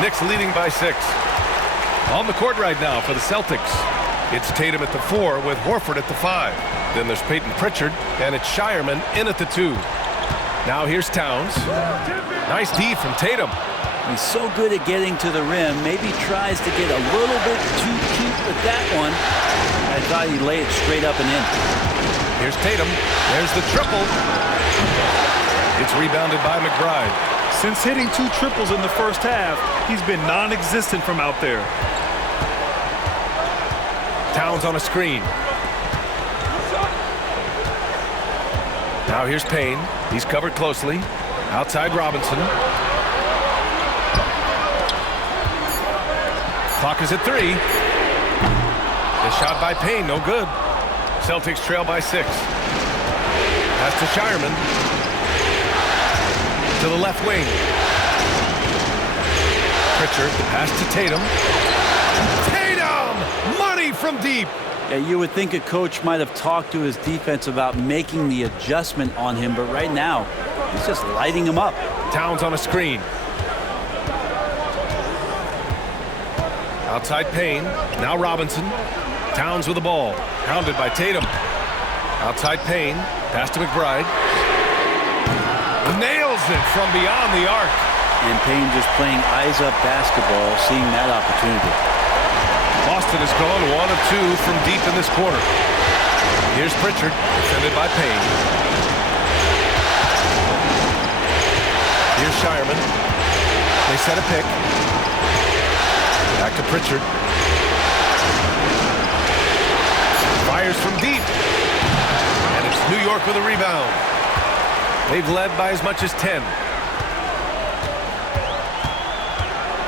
Knicks leading by 6. On the court right now for the Celtics, it's Tatum at the 4 with Horford at the 5. Then there's Peyton Pritchard, and it's Shireman in at the 2. Now here's Towns. Nice D from Tatum. He's so good at getting to the rim. Maybe tries to get a little bit too cute with that one. I thought he'd lay it straight up and in. Here's Tatum. There's the triple. It's rebounded by McBride. Since hitting 2 triples in the first half, he's been non-existent from out there. Towns on a screen. Now here's Payne. He's covered closely. Outside Robinson. Clock is at 3. The shot by Payne, no good. Celtics trail by 6. Pass to Shireman. To the left wing. Pritchard, the pass to Tatum. Tatum! Money from deep! Yeah, you would think a coach might have talked to his defense about making the adjustment on him, but right now, he's just lighting him up. Towns on a screen. Outside Payne. Now Robinson. Towns with the ball. Hounded by Tatum. Outside Payne. Pass to McBride. Nails it from beyond the arc. And Payne just playing eyes-up basketball, seeing that opportunity. Boston has gone 1 of 2 from deep in this quarter. Here's Pritchard, defended by Payne. Here's Shireman. They set a pick. Back to Pritchard. Fires from deep. And it's New York with a rebound. They've led by as much as 10.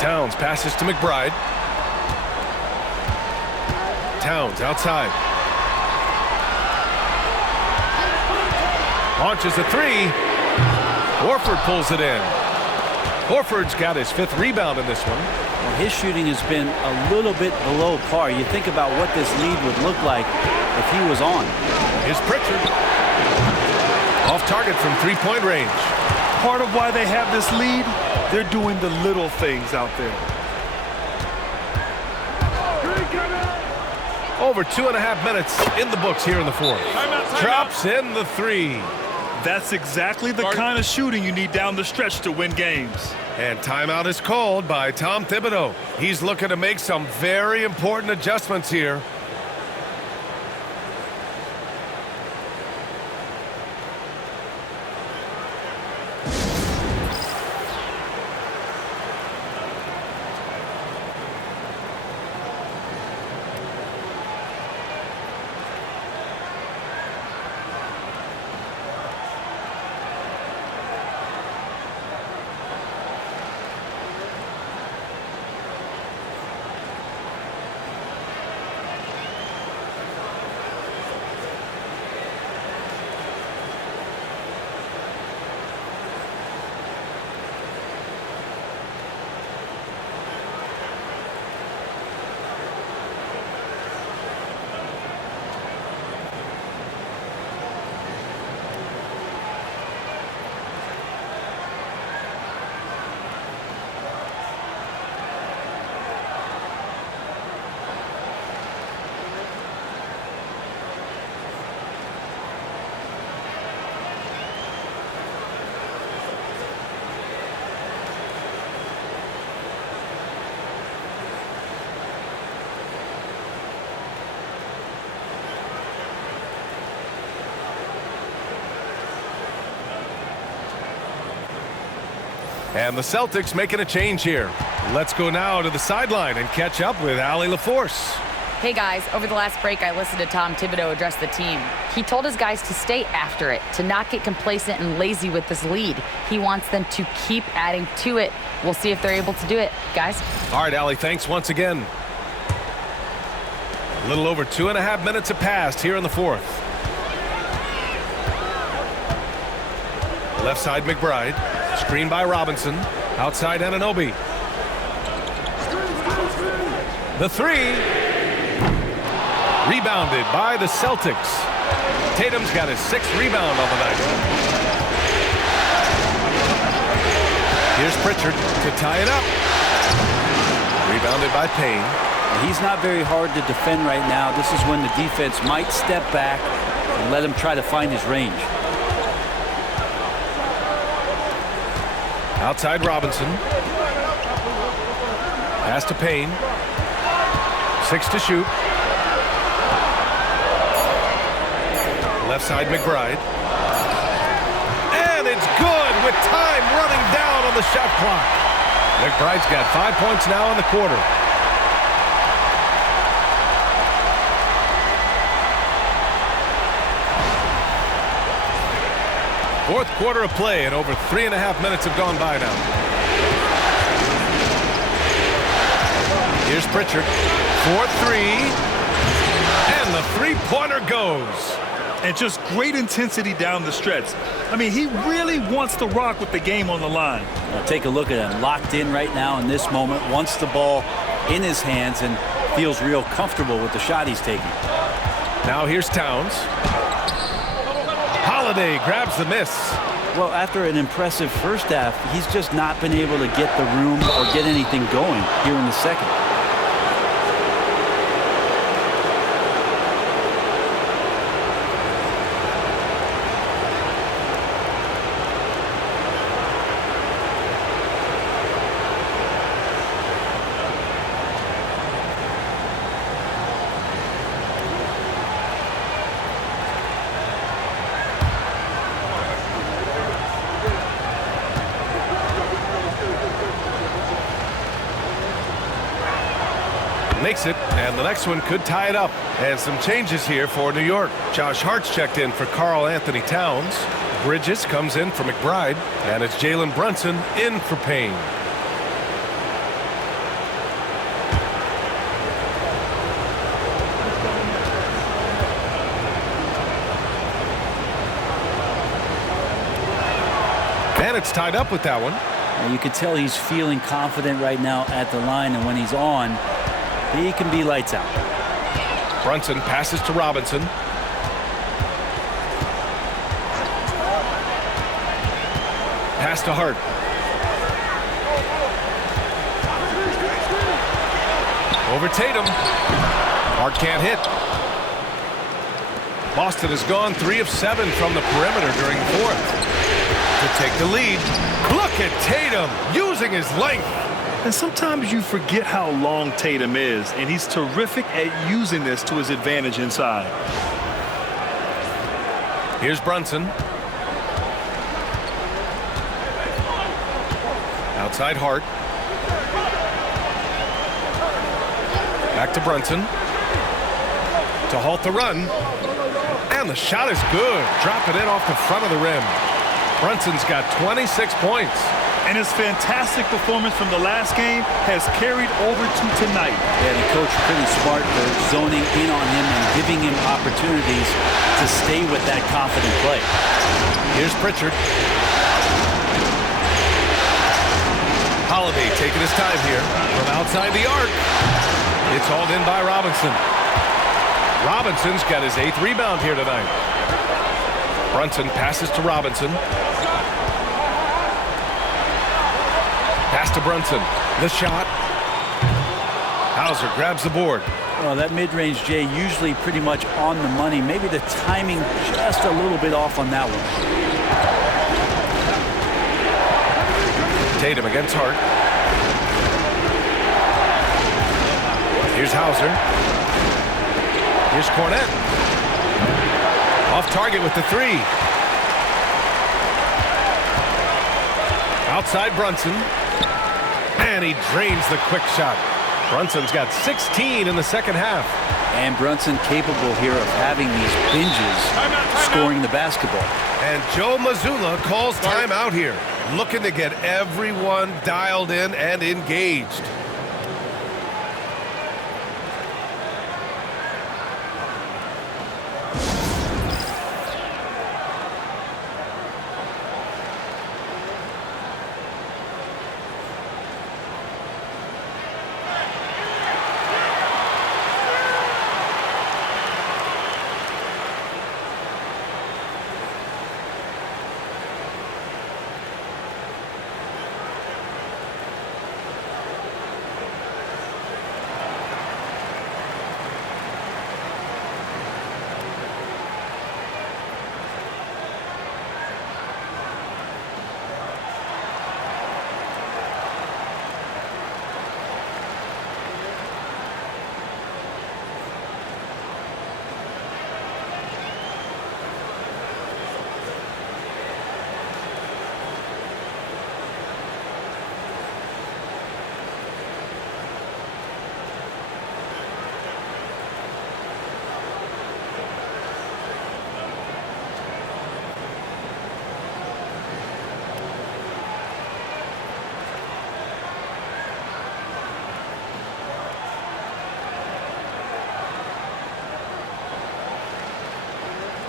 Towns passes to McBride. Towns outside. Launches a 3. Horford pulls it in. Horford's got his 5th rebound in this one. Well, his shooting has been a little bit below par. You think about what this lead would look like if he was on. Here's Pritchard. Off target from 3-point range. Part of why they have this lead, they're doing the little things out there. Over 2.5 minutes in the books here in the 4th. Drops in the 3. That's exactly the kind of shooting you need down the stretch to win games. And timeout is called by Tom Thibodeau. He's looking to make some very important adjustments here. And the Celtics making a change here. Let's go now to the sideline and catch up with Allie LaForce. Hey guys, over the last break, I listened to Tom Thibodeau address the team. He told his guys to stay after it, to not get complacent and lazy with this lead. He wants them to keep adding to it. We'll see if they're able to do it, guys. All right, Allie, thanks once again. A little over 2.5 minutes have passed here in the 4th. Left side, McBride. Screen by Robinson. Outside, Anunoby. The 3. Rebounded by the Celtics. Tatum's got his 6th rebound on the night. Here's Pritchard to tie it up. Rebounded by Payne. He's not very hard to defend right now. This is when the defense might step back and let him try to find his range. Outside Robinson. Pass to Payne. 6 to shoot. Left side McBride. And it's good with time running down on the shot clock. McBride's got 5 points now in the quarter. Fourth quarter of play, and over 3.5 minutes have gone by now. Here's Pritchard. 4-3. And the three-pointer goes. And just great intensity down the stretch. I mean, he really wants to rock with the game on the line. Now take a look at him. Locked in right now in this moment. Wants the ball in his hands and feels real comfortable with the shot he's taking. Now here's Towns. Holiday grabs the miss. Well, after an impressive first half, he's just not been able to get the room or get anything going here in the second. Makes it, and the next one could tie it up. And some changes here for New York. Josh Hart's checked in for Karl Anthony Towns. Bridges comes in for McBride, and it's Jalen Brunson in for Payne. And it's tied up with that one. And you can tell he's feeling confident right now at the line, and when he's on, he can be lights out. Brunson passes to Robinson. Pass to Hart. Over Tatum. Hart can't hit. Boston has gone 3 of 7 from the perimeter during the fourth. To take the lead. Look at Tatum using his length. And sometimes you forget how long Tatum is, and he's terrific at using this to his advantage inside. Here's Brunson. Outside Hart. Back to Brunson. To halt the run. And the shot is good. Dropping it off the front of the rim. Brunson's got 26 points. And his fantastic performance from the last game has carried over to tonight. Yeah, the coach pretty smart for zoning in on him and giving him opportunities to stay with that confident play. Here's Pritchard. Holiday taking his time here from outside the arc. It's hauled in by Robinson. Robinson's got his 8th rebound here tonight. Brunson passes to Robinson. Pass to Brunson. The shot. Hauser grabs the board. Well, that mid-range, Jay, usually pretty much on the money. Maybe the timing just a little bit off on that one. Tatum against Hart. Here's Hauser. Here's Cornette. Off target with the 3. Outside Brunson. And he drains the quick shot. Brunson's got 16 in the second half. And Brunson capable here of having these binges, scoring the basketball. And Joe Mazzulla calls timeout here, looking to get everyone dialed in and engaged.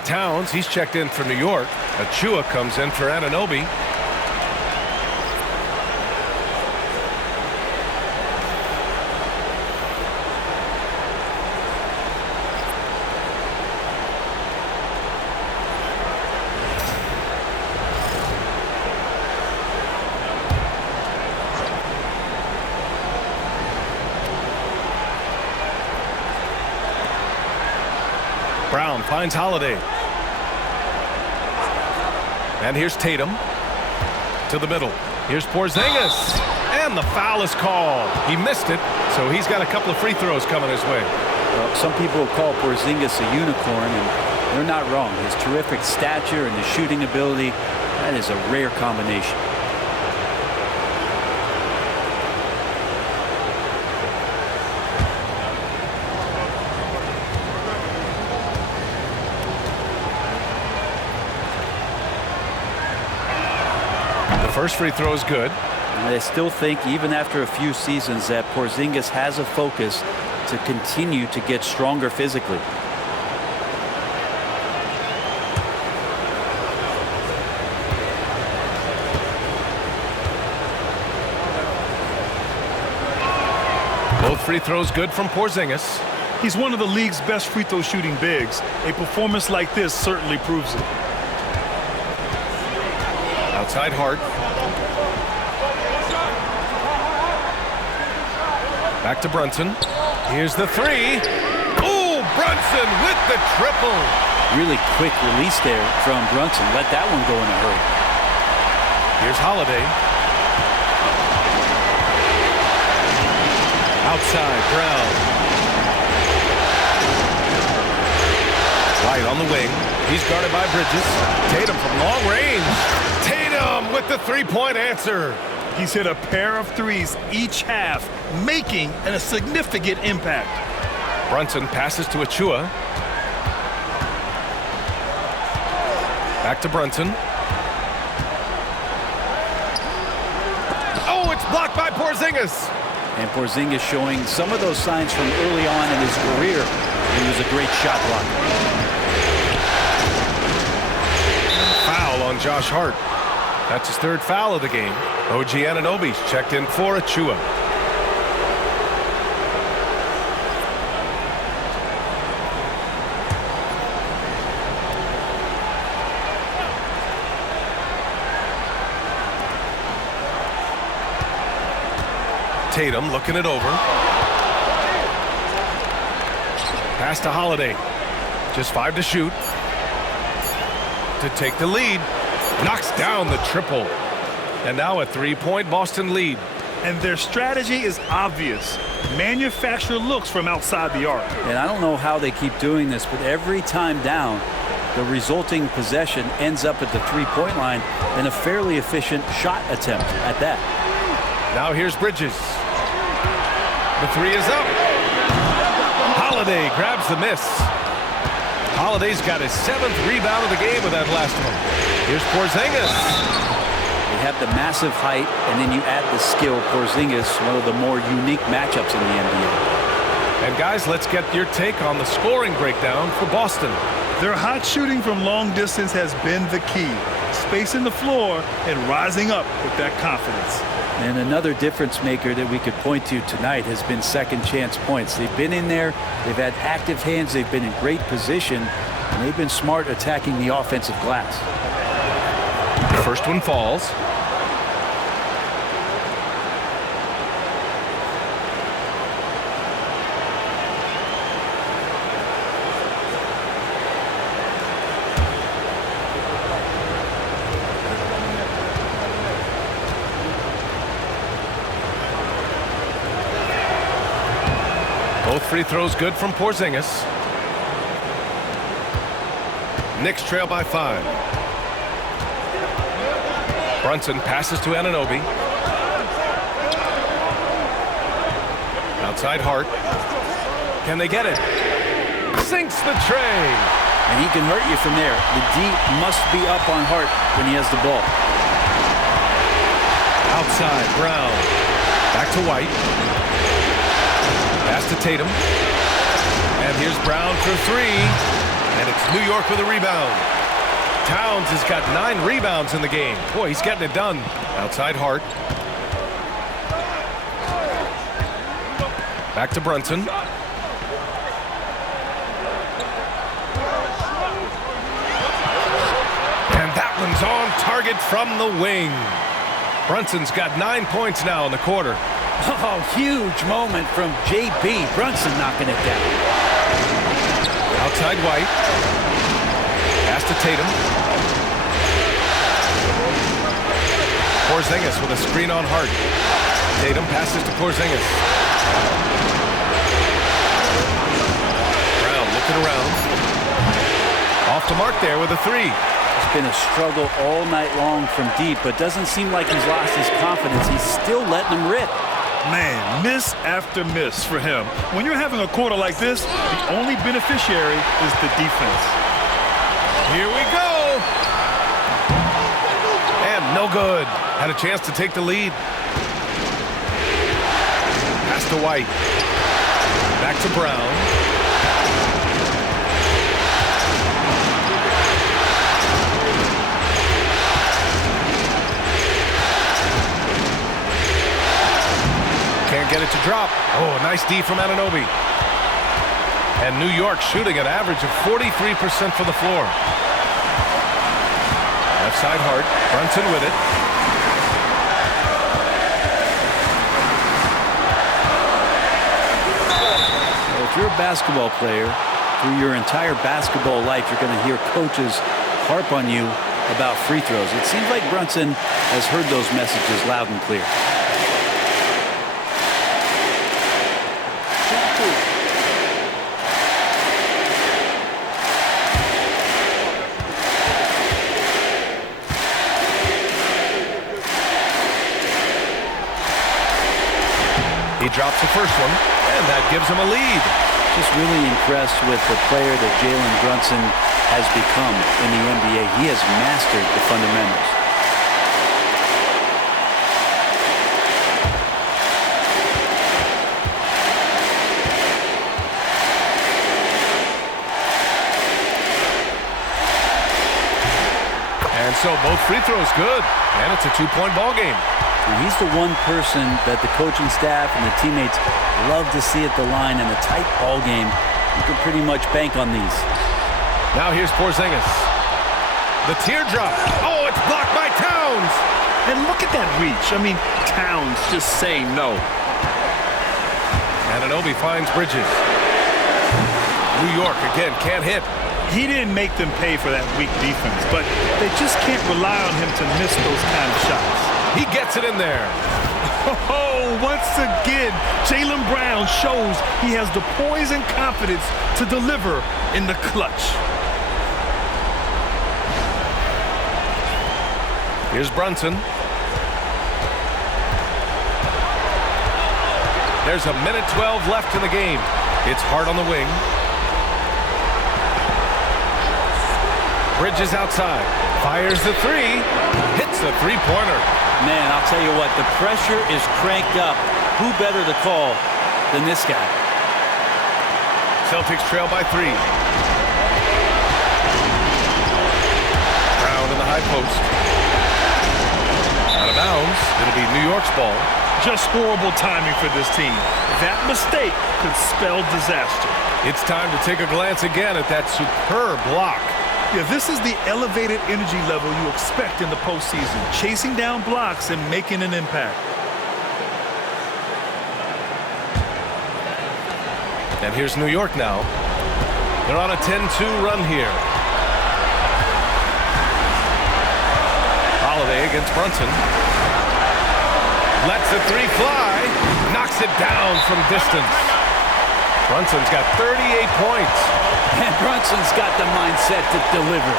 Towns, he's checked in for New York. Achua comes in for Anunoby. Brown finds Holiday. And here's Tatum to the middle. Here's Porzingis. And the foul is called. He missed it, so he's got a couple of free throws coming his way. Well, some people call Porzingis a unicorn, and they're not wrong. His terrific stature and his shooting ability, that is a rare combination. First free throw is good. I still think, even after a few seasons, that Porzingis has a focus to continue to get stronger physically. Both free throws good from Porzingis. He's one of the league's best free throw shooting bigs. A performance like this certainly proves it. Outside Hart. Back to Brunson. Here's the three. Ooh, Brunson with the triple. Really quick release there from Brunson. Let that one go in a hurry. Here's Holiday. Outside, Brown. White on the wing. He's guarded by Bridges. Tatum from long range. Tatum with the three-point answer. He's hit a pair of threes each half, making a significant impact. Brunson passes to Achua. Back to Brunson. Oh, it's blocked by Porzingis. And Porzingis showing some of those signs from early on in his career. He was a great shot blocker. Foul on Josh Hart. That's his third foul of the game. OG Anunoby's checked in for Achua. Tatum looking it over. Pass to Holiday. Just 5 to shoot. To take the lead. Knocks down the triple. And now a three-point Boston lead. And their strategy is obvious. Manufacture looks from outside the arc. And I don't know how they keep doing this, but every time down, the resulting possession ends up at the three-point line in a fairly efficient shot attempt at that. Now here's Bridges. The three is up. Holiday grabs the miss. Holiday's got his 7th rebound of the game with that last one. Here's Porzingis. They have the massive height, and then you add the skill. Porzingis, one of the more unique matchups in the NBA. And guys, let's get your take on the scoring breakdown for Boston. Their hot shooting from long distance has been the key. Spacing the floor and rising up with that confidence. And another difference maker that we could point to tonight has been second chance points. They've been in there, they've had active hands, they've been in great position, and they've been smart attacking the offensive glass. First one falls. Both free throws good from Porzingis. Knicks trail by 5. Brunson passes to Anunoby. Outside Hart. Can they get it? Sinks the tray. And he can hurt you from there. The D must be up on Hart when he has the ball. Outside, Brown. Back to White. Pass to Tatum. And here's Brown for 3. And it's New York with a rebound. Towns has got 9 rebounds in the game. Boy, he's getting it done. Outside Hart. Back to Brunson. And that one's on target from the wing. Brunson's got 9 points now in the quarter. Oh, huge moment from JB. Brunson knocking it down. Outside White. Pass to Tatum. Porzingis with a screen on Hart. Tatum passes to Porzingis. Brown looking around. Off to Mark there with a 3. It's been a struggle all night long from deep, but doesn't seem like he's lost his confidence. He's still letting them rip. Man, miss after miss for him. When you're having a quarter like this, the only beneficiary is the defense. Here we go. And no good. Had a chance to take the lead. Pass to White. Back to Brown. Can't get it to drop. Oh, nice D from Anunoby. And New York shooting an average of 43% for the floor. Left side Hart. Brunson with it. Well, if you're a basketball player, through your entire basketball life, you're going to hear coaches harp on you about free throws. It seems like Brunson has heard those messages loud and clear. He drops the first one, and that gives him a lead. Just really impressed with the player that Jalen Brunson has become in the NBA. He has mastered the fundamentals. And so both free throws good, and it's a 2-point ball game. And he's the one person that the coaching staff and the teammates love to see at the line in a tight ball game. You can pretty much bank on these. Now here's Porzingis. The teardrop. Oh, it's blocked by Towns. And look at that reach. I mean, Towns just saying no. Anunoby finds Bridges. New York again can't hit. He didn't make them pay for that weak defense, but they just can't rely on him to miss those kind of shots. He gets it in there. Oh, once again, Jaylen Brown shows he has the poise and confidence to deliver in the clutch. Here's Brunson. There's a minute 12 left in the game. It's Hart on the wing. Bridges outside. Fires the 3. Hits the three-pointer. Man, I'll tell you what, the pressure is cranked up. Who better to call than this guy? Celtics trail by 3. Brown in the high post. Out of bounds. It'll be New York's ball. Just horrible timing for this team. That mistake could spell disaster. It's time to take a glance again at that superb block. Yeah, this is the elevated energy level you expect in the postseason. Chasing down blocks and making an impact. And here's New York now. They're on a 10-2 run here. Holiday against Brunson. Lets the 3 fly. Knocks it down from distance. Brunson's got 38 points. And Brunson's got the mindset to deliver.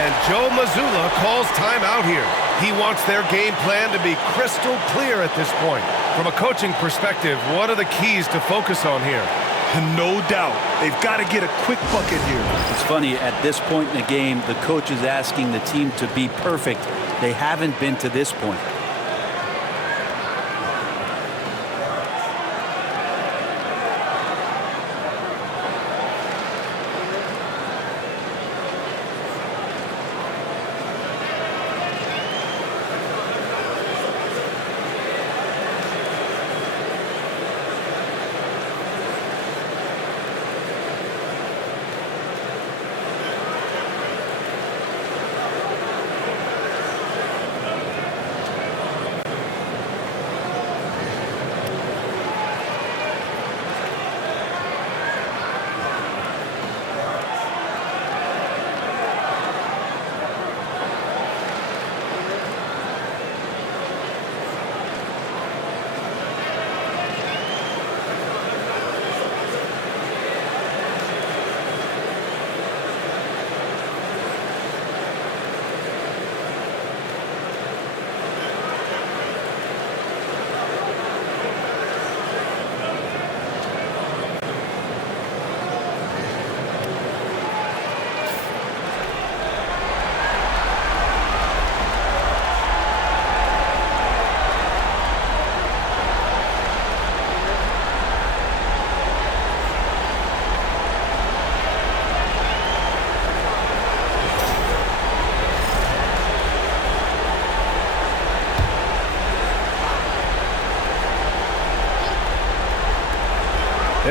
And Joe Mazzulla calls timeout here. He wants their game plan to be crystal clear at this point. From a coaching perspective, what are the keys to focus on here? No doubt. They've got to get a quick bucket here. It's funny, at this point in the game, the coach is asking the team to be perfect. They haven't been to this point.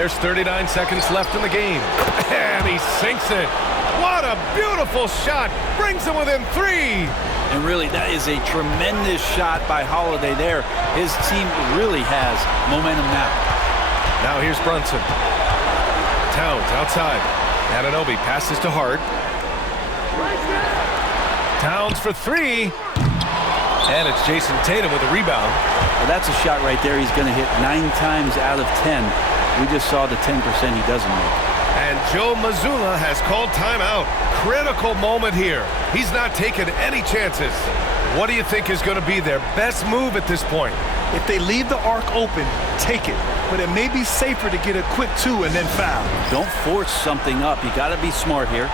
There's 39 seconds left in the game. And he sinks it. What a beautiful shot. Brings him within 3. And really, that is a tremendous shot by Holiday there. His team really has momentum now. Now here's Brunson. Towns outside. Anunoby passes to Hart. Towns for 3. And it's Jason Tatum with a rebound. Well, that's a shot right there. He's going to hit 9 times out of 10. We just saw the 10% he doesn't make. And Joe Mazzulla has called timeout. Critical moment here. He's not taking any chances. What do you think is going to be their best move at this point? If they leave the arc open, take it. But it may be safer to get a quick 2 and then foul. Don't force something up. You got to be smart here.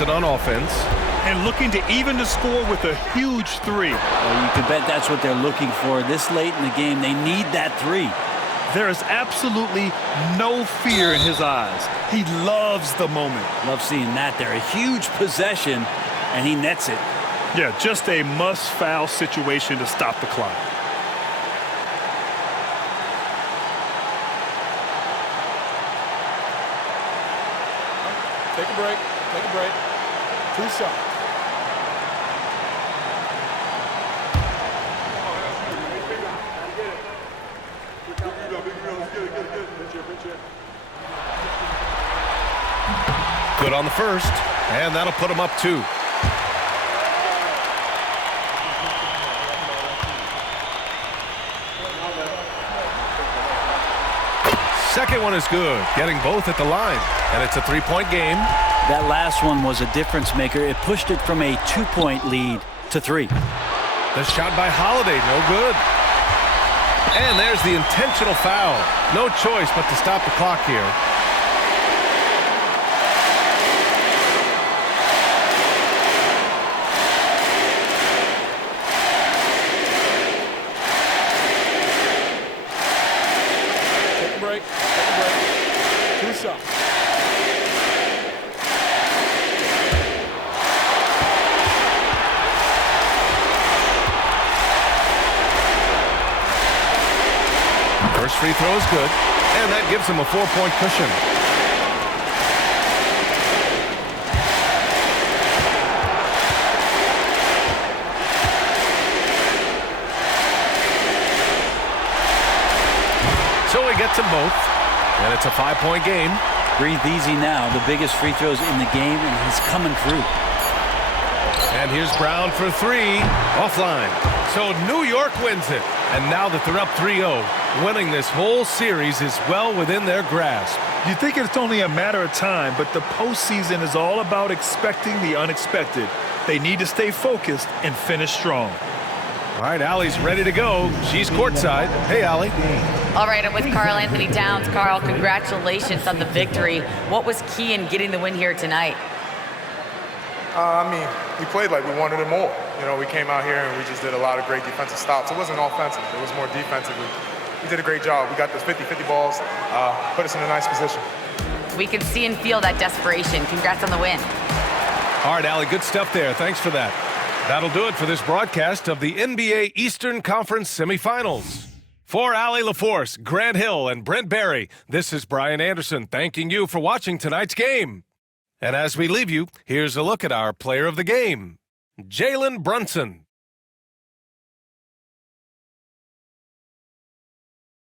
On offense. And looking to even the score with a huge 3. Well, you can bet that's what they're looking for. This late in the game, they need that 3. There is absolutely no fear in his eyes. He loves the moment. Love seeing that there. A huge possession, and he nets it. Yeah, just a must-foul situation to stop the clock. Take a break. Take a break. 2 shots. Good on the first, and that'll put him up 2. Second one is good, getting both at the line, and it's a 3-point game. That last one was a difference maker. It pushed it from a 2-point lead to 3. The shot by Holiday, no good. And there's the intentional foul. No choice but to stop the clock here. Take a break. Take a break. 2 shots. First free throw is good, and that gives him a 4-point cushion. So he gets them both, and it's a 5-point game. Breathe easy now. The biggest free throws in the game, and he's coming through. And here's Brown for 3, offline. So New York wins it. And now that they're up 3-0, winning this whole series is well within their grasp. You think it's only a matter of time, but the postseason is all about expecting the unexpected. They need to stay focused and finish strong. All right, Allie's ready to go. She's courtside. Hey, Allie. All right, I'm with Karl Anthony Towns. Karl, congratulations on the victory. What was key in getting the win here tonight? I mean, we played like we wanted it more. You know, we came out here and we just did a lot of great defensive stops. It wasn't offensive. It was more defensive. We did a great job. We got those 50-50 balls, put us in a nice position. We can see and feel that desperation. Congrats on the win. All right, Allie, good stuff there. Thanks for that. That'll do it for this broadcast of the NBA Eastern Conference semifinals. For Allie LaForce, Grant Hill, and Brent Barry, this is Brian Anderson thanking you for watching tonight's game. And as we leave you, here's a look at our player of the game, Jalen Brunson.